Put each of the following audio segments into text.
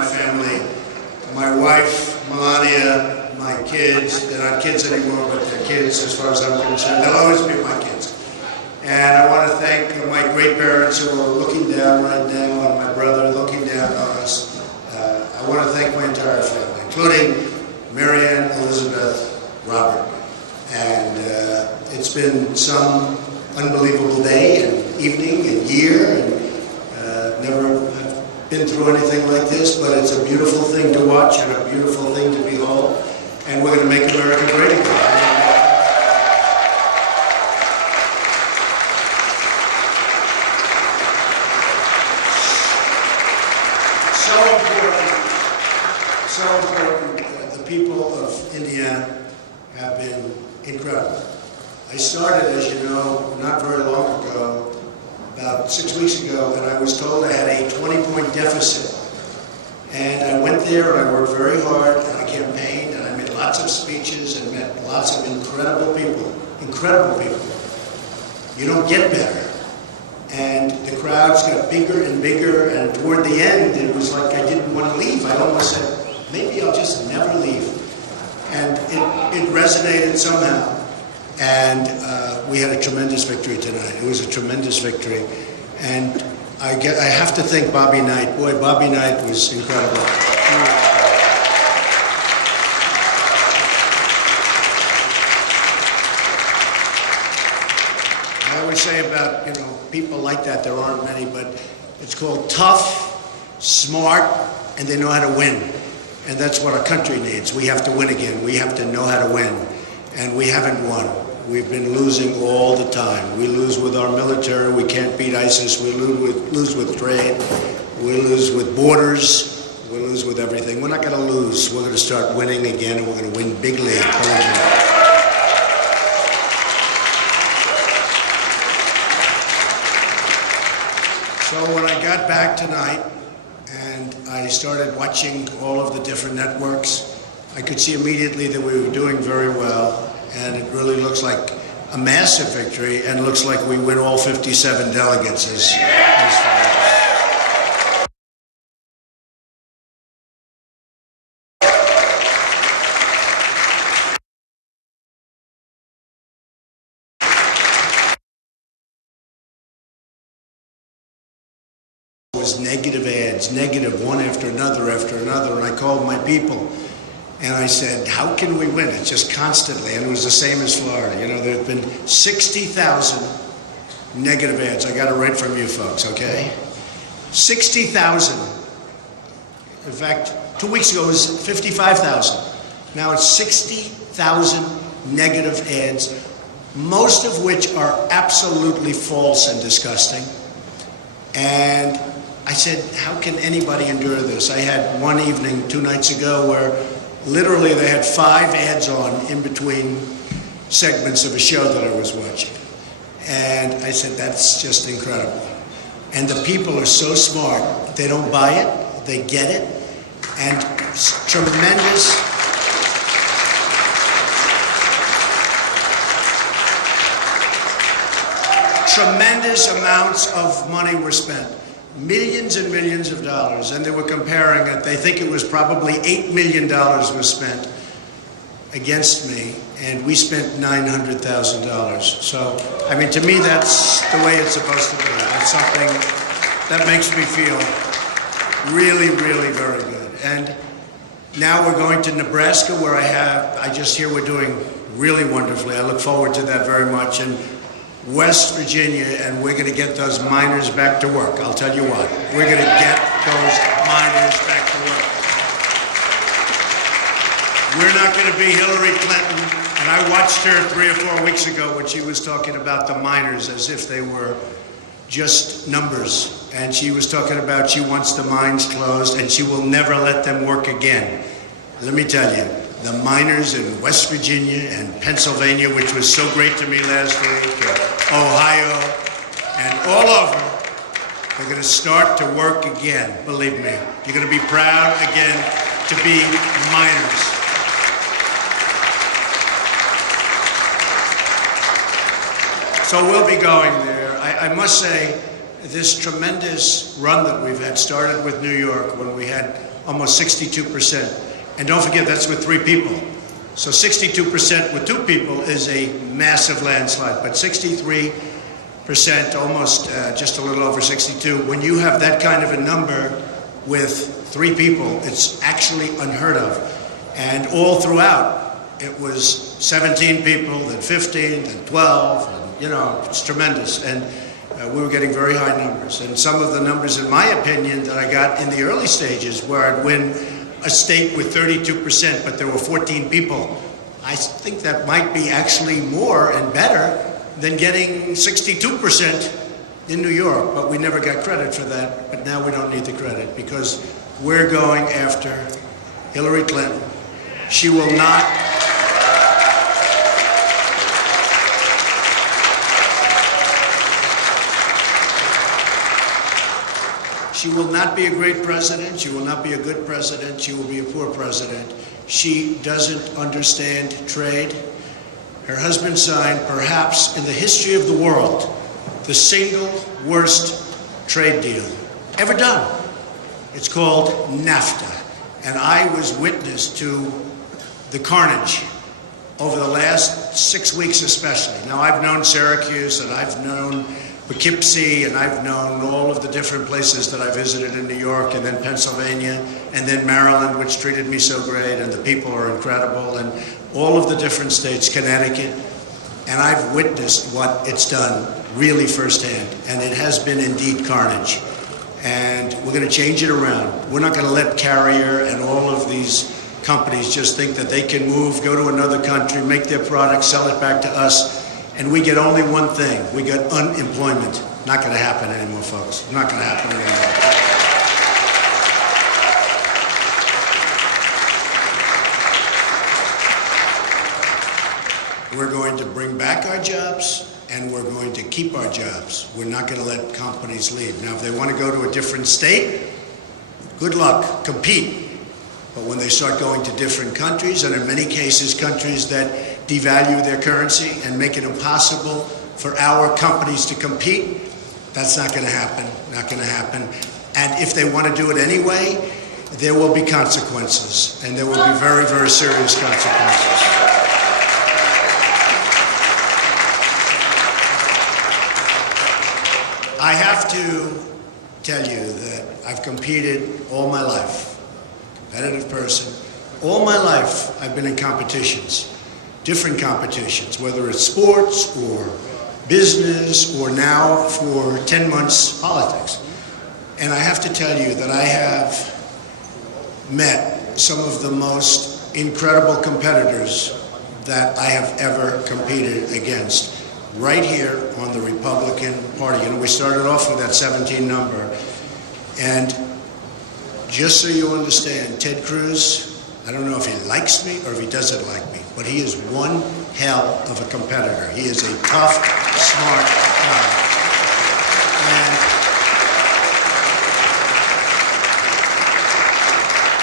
my family, my wife, Melania, my kids. They're not kids anymore, but they're kids as far as I'm concerned. They'll always be my kids. And I want to thank my great parents who are looking down right now, and my brother looking down on us. I want to thank my entire family, including Marianne, Elizabeth, Robert. And it's been some unbelievable day and evening and year, and never been through anything like this, but it's a beautiful thing to watch and a beautiful thing to behold. And we're going to make America great again. So important. The people of Indiana have been incredible. I started, as you know, not very long ago, about 6 weeks ago, and I was told I had a 20-point deficit. And I went there and I worked very hard and I campaigned and I made lots of speeches and met lots of incredible people. Incredible people. You don't get better. And the crowds got bigger and bigger, and toward the end it was like I didn't want to leave. I almost said, maybe I'll just never leave. And it resonated somehow. And we had a tremendous victory tonight. It was a tremendous victory. And I have to thank Bobby Knight. Boy, Bobby Knight was incredible. I always say about, people like that, there aren't many, but it's called tough, smart, and they know how to win. And that's what our country needs. We have to win again. We have to know how to win. And we haven't won. We've been losing all the time. We lose with our military. We can't beat ISIS. We lose with trade. We lose with borders. We lose with everything. We're not going to lose. We're going to start winning again, and we're going to win big league. So when I got back tonight and I started watching all of the different networks, I could see immediately that we were doing very well. And it really looks like a massive victory, and looks like we win all 57 delegates as was negative ads, negative one after another, and I called my people. And I said, how can we win? It's just constantly. And it was the same as Florida. There have been 60,000 negative ads. I got it right from you folks, okay? 60,000. In fact, 2 weeks ago it was 55,000. Now it's 60,000 negative ads, most of which are absolutely false and disgusting. And I said, how can anybody endure this? I had one evening 2 nights ago where literally they had 5 ads on in between segments of a show that I was watching. And I said, that's just incredible. And the people are so smart. They don't buy it, they get it. And tremendous amounts of money were spent. Millions and millions of dollars, and they were comparing it. They think it was probably $8 million was spent against me, and we spent $900,000. So, to me, that's the way it's supposed to be. That's something that makes me feel really, really very good. And now we're going to Nebraska, where I just hear we're doing really wonderfully. I look forward to that very much. And West Virginia, and we're going to get those miners back to work. I'll tell you what, we're going to get those miners back to work. We're not going to be Hillary Clinton, and I watched her 3 or 4 weeks ago when she was talking about the miners as if they were just numbers. And she was talking about she wants the mines closed and she will never let them work again. Let me tell you, the miners in West Virginia and Pennsylvania, which was so great to me last week, Ohio, and all over, they're going to start to work again, believe me. You're going to be proud again to be miners. So we'll be going there. I must say, this tremendous run that we've had started with New York when we had almost 62%. And don't forget, that's with 3 people. So 62% with 2 people is a massive landslide, but 63%, almost just a little over 62. When you have that kind of a number with 3 people, it's actually unheard of. And all throughout, it was 17 people, then 15, then 12, and, it's tremendous. And we were getting very high numbers. And some of the numbers, in my opinion, that I got in the early stages, where I'd win a state with 32%, but there were 14 people, I think that might be actually more and better than getting 62% in New York. But we never got credit for that. But now we don't need the credit, because we're going after Hillary Clinton. She will not. She will not be a great president. She will not be a good president. She will be a poor president. She doesn't understand trade. Her husband signed, perhaps in the history of the world, the single worst trade deal ever done. It's called NAFTA. And I was witness to the carnage over the last 6 weeks especially. Now, I've known Syracuse, and I've known Poughkeepsie, and I've known all of the different places that I visited in New York, and then Pennsylvania, and then Maryland, which treated me so great, and the people are incredible, and all of the different states, Connecticut, and I've witnessed what it's done really firsthand, and it has been indeed carnage. And we're going to change it around. We're not going to let Carrier and all of these companies just think that they can move, go to another country, make their product, sell it back to us, and we get only one thing. We get unemployment. Not going to happen anymore, folks. Not going to happen anymore. We're going to bring back our jobs, and we're going to keep our jobs. We're not going to let companies leave. Now, if they want to go to a different state, good luck, compete. But when they start going to different countries, and in many cases countries that devalue their currency and make it impossible for our companies to compete, that's not going to happen, not going to happen. And if they want to do it anyway, there will be consequences, and there will be very, very serious consequences. I have to tell you that I've competed all my life. Competitive person. All my life, I've been in competitions, different competitions, whether it's sports or business or now for 10 months politics. And I have to tell you that I have met some of the most incredible competitors that I have ever competed against right here on the Republican Party. We started off with that 17 number. And just so you understand, Ted Cruz, I don't know if he likes me or if he doesn't like me, but he is one hell of a competitor. He is a tough, smart guy.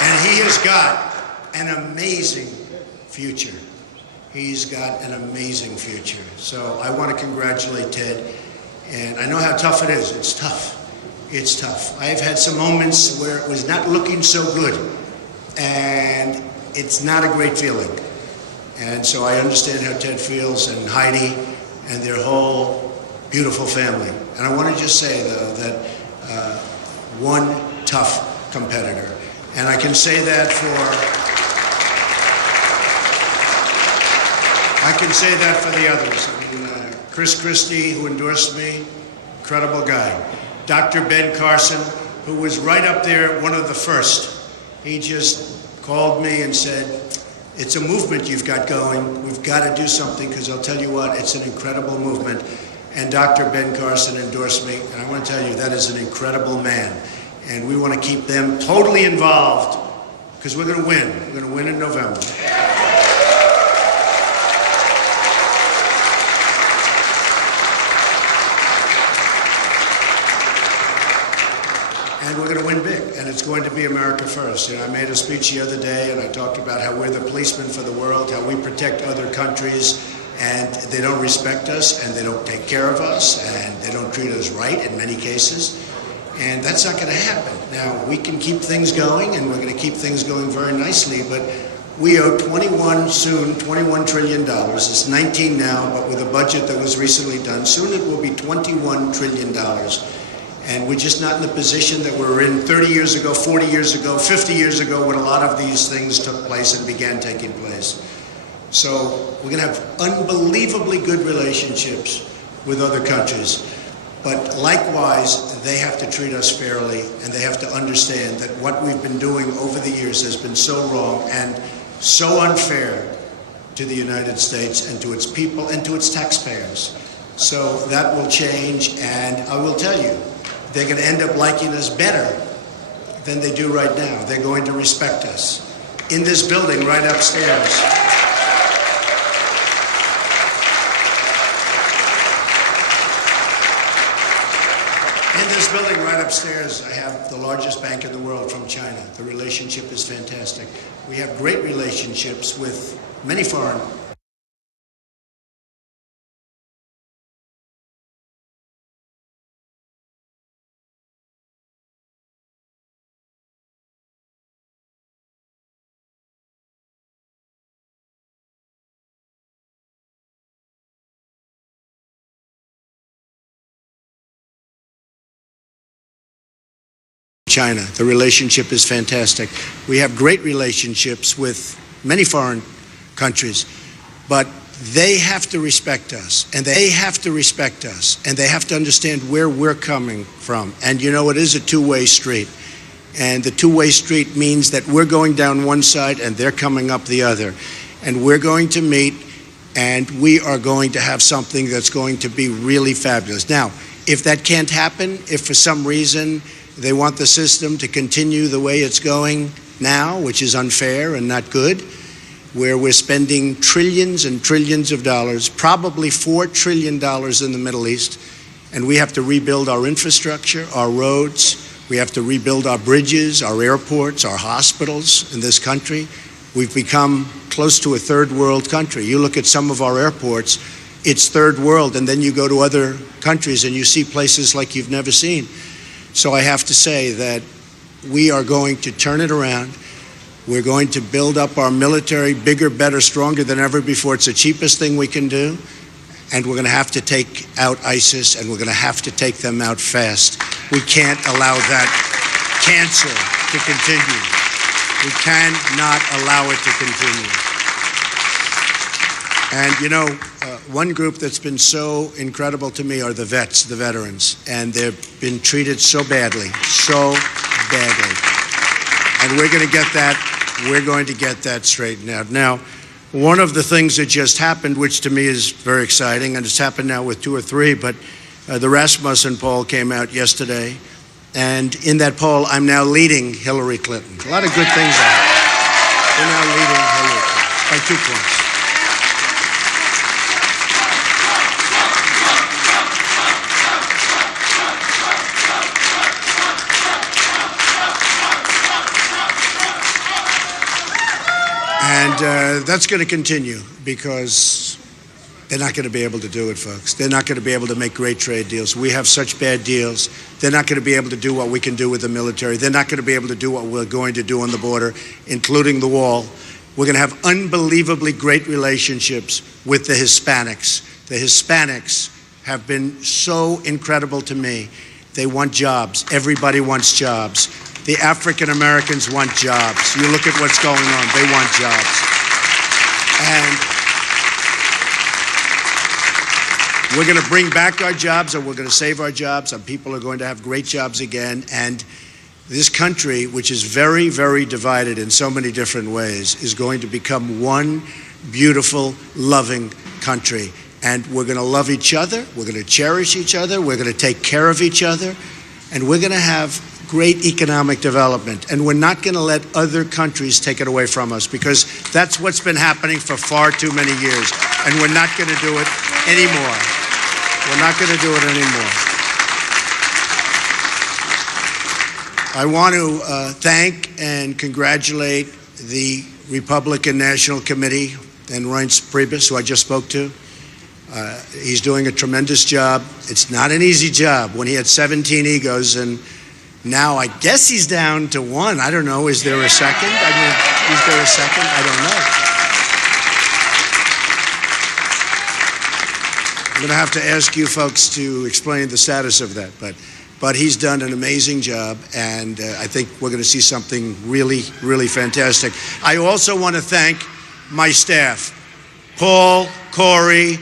And he has got an amazing future. He's got an amazing future. So I want to congratulate Ted. And I know how tough it is. It's tough. It's tough. I've had some moments where it was not looking so good, and it's not a great feeling. And so I understand how Ted feels, and Heidi, and their whole beautiful family. And I want to just say, though, that one tough competitor. And I can say that for the others. I mean, Chris Christie, who endorsed me, incredible guy. Dr. Ben Carson, who was right up there, one of the first. He just called me and said, it's a movement you've got going. We've got to do something, because I'll tell you what, it's an incredible movement. And Dr. Ben Carson endorsed me, and I want to tell you, that is an incredible man. And we want to keep them totally involved, because we're going to win. We're going to win in November. And we're going to win big, and it's going to be America first. I made a speech the other day, and I talked about how we're the policemen for the world, how we protect other countries, and they don't respect us, and they don't take care of us, and they don't treat us right in many cases. And that's not going to happen. Now, we can keep things going, and we're going to keep things going very nicely, but we owe $21 trillion. It's 19 now, but with a budget that was recently done, soon it will be $21 trillion. And we're just not in the position that we were in 30 years ago, 40 years ago, 50 years ago, when a lot of these things took place and began taking place. So we're going to have unbelievably good relationships with other countries. But likewise, they have to treat us fairly, and they have to understand that what we've been doing over the years has been so wrong and so unfair to the United States and to its people and to its taxpayers. So that will change, and I will tell you, they're going to end up liking us better than they do right now. They're going to respect us. In this building right upstairs, I have the largest bank in the world from China. The relationship is fantastic. We have great relationships with many foreign. China. The relationship is fantastic. We have great relationships with many foreign countries, but they have to respect us, and they have to respect us, and they have to understand where we're coming from. And you know, it is a two-way street. And the two-way street means that we're going down one side and they're coming up the other. And we're going to meet, and we are going to have something that's going to be really fabulous. Now, if that can't happen, if for some reason they want the system to continue the way it's going now, which is unfair and not good, where we're spending trillions and trillions of dollars, probably $4 trillion in the Middle East, and we have to rebuild our infrastructure, our roads, we have to rebuild our bridges, our airports, our hospitals in this country. We've become close to a third world country. You look at some of our airports, it's third world, and then you go to other countries and you see places like you've never seen. So I have to say that we are going to turn it around. We're going to build up our military bigger, better, stronger than ever before. It's the cheapest thing we can do. And we're going to have to take out ISIS, and we're going to have to take them out fast. We can't allow that cancer to continue. We cannot allow it to continue. And you know, one group that's been so incredible to me are the vets, the veterans. And they've been treated so badly, so badly. And we're going to get that straightened out. Now, one of the things that just happened, which to me is very exciting, and it's happened now with 2 or 3, but the Rasmussen poll came out yesterday. And in that poll, I'm now leading Hillary Clinton. A lot of good things are. We're now leading Hillary Clinton by 2 points. And that's going to continue because they're not going to be able to do it, folks. They're not going to be able to make great trade deals. We have such bad deals. They're not going to be able to do what we can do with the military. They're not going to be able to do what we're going to do on the border, including the wall. We're going to have unbelievably great relationships with the Hispanics. The Hispanics have been so incredible to me. They want jobs. Everybody wants jobs. The African Americans want jobs. You look at what's going on. They want jobs. And we're going to bring back our jobs, and we're going to save our jobs, and people are going to have great jobs again. And this country, which is very, very divided in so many different ways, is going to become one beautiful, loving country. And we're going to love each other. We're going to cherish each other. We're going to take care of each other. And we're going to have great economic development. And we're not going to let other countries take it away from us, because that's what's been happening for far too many years. And we're not going to do it anymore. We're not going to do it anymore. I want to thank and congratulate the Republican National Committee and Reince Priebus, who I just spoke to. He's doing a tremendous job. It's not an easy job when he had 17 egos and Now I guess he's down to one. I don't know. Is there a second? I mean, is there a second? I don't know. I'm going to have to ask you folks to explain the status of that. But he's done an amazing job, and I think we're going to see something really, really fantastic. I also want to thank my staff, Paul, Corey,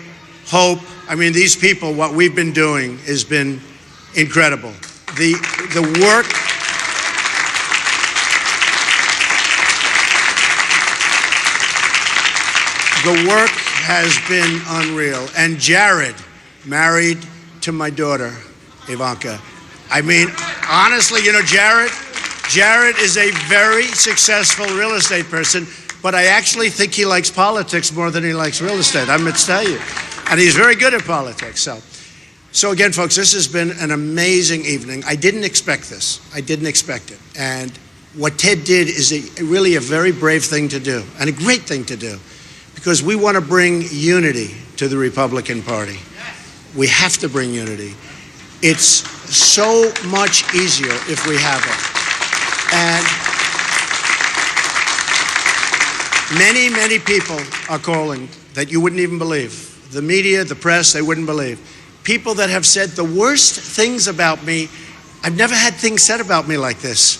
Hope. I mean, these people, what we've been doing has been incredible. The work, has been unreal. And Jared, married to my daughter, Ivanka. I mean, honestly, you know, Jared is a very successful real estate person, but I actually think he likes politics more than he likes real estate. I must tell you. And he's very good at politics. So again, folks, this has been an amazing evening. I didn't expect this. I didn't expect it. And what Ted did is really a very brave thing to do and a great thing to do, because we want to bring unity to the Republican Party. We have to bring unity. It's so much easier if we have it. And many, many people are calling that you wouldn't even believe. The media, the press, they wouldn't believe. People that have said the worst things about me. I've never had things said about me like this.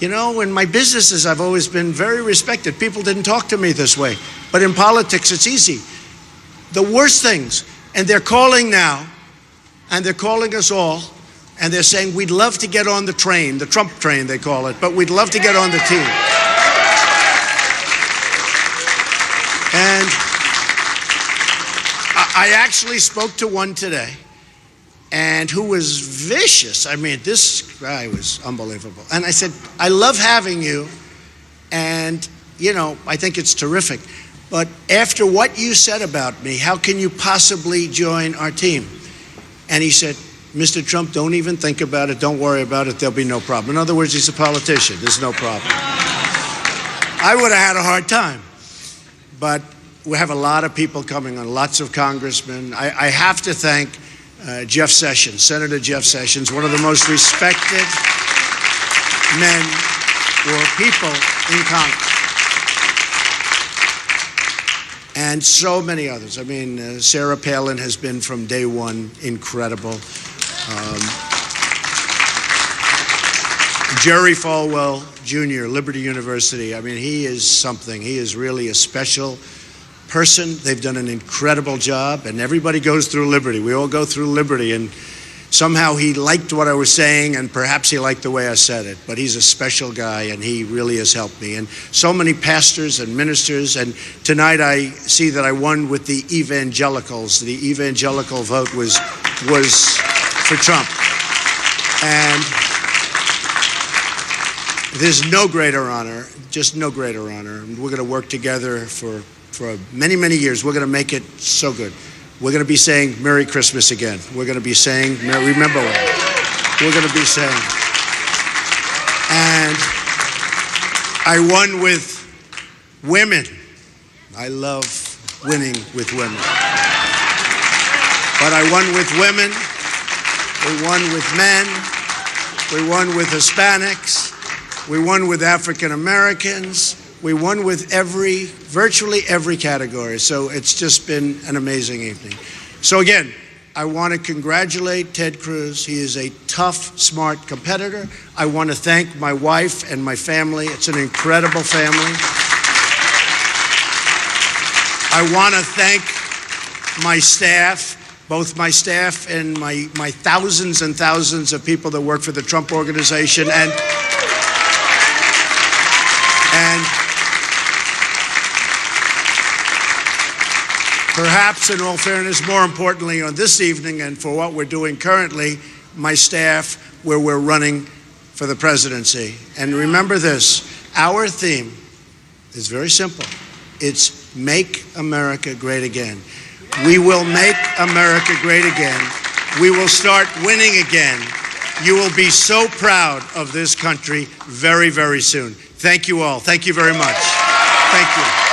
You know, in my businesses, I've always been very respected. People didn't talk to me this way. But in politics, it's easy. The worst things. And they're calling now, and they're calling us all, and they're saying, we'd love to get on the train, the Trump train, they call it, but we'd love to get on the team. And I actually spoke to one today, and who was vicious. I mean, this guy was unbelievable. And I said, I love having you, and, you know, I think it's terrific. But after what you said about me, how can you possibly join our team? And he said, Mr. Trump, don't even think about it. Don't worry about it. There'll be no problem. In other words, he's a politician. There's no problem. I would have had a hard time. But we have a lot of people coming on, lots of congressmen. I have to thank Jeff Sessions, Senator Jeff Sessions, one of the most respected men or people in Congress. And so many others. I mean, Sarah Palin has been from day one incredible. Jerry Falwell Jr., Liberty University. I mean, he is something. He is really a special person. They've done an incredible job, and everybody goes through Liberty. We all go through Liberty, and somehow he liked what I was saying, and perhaps he liked the way I said it, but he's a special guy, and he really has helped me. And so many pastors and ministers, and tonight I see that I won with the evangelicals. The evangelical vote was for Trump. And there's no greater honor, just no greater honor. And we're going to work together for many, many years. We're going to make it so good. We're going to be saying Merry Christmas again. We're going to be saying, remember what? We're going to be saying. And I won with women. I love winning with women. But I won with women. We won with men. We won with Hispanics. We won with African Americans. We won with virtually every category. So it's just been an amazing evening. So again, I want to congratulate Ted Cruz. He is a tough, smart competitor. I want to thank my wife and my family. It's an incredible family. I want to thank my staff, both my staff and my thousands and thousands of people that work for the Trump Organization, and perhaps, in all fairness, more importantly on this evening and for what we're doing currently, my staff, where we're running for the presidency. And remember this, our theme is very simple. It's Make America Great Again. We will make America great again. We will start winning again. You will be so proud of this country very, very soon. Thank you all. Thank you very much. Thank you.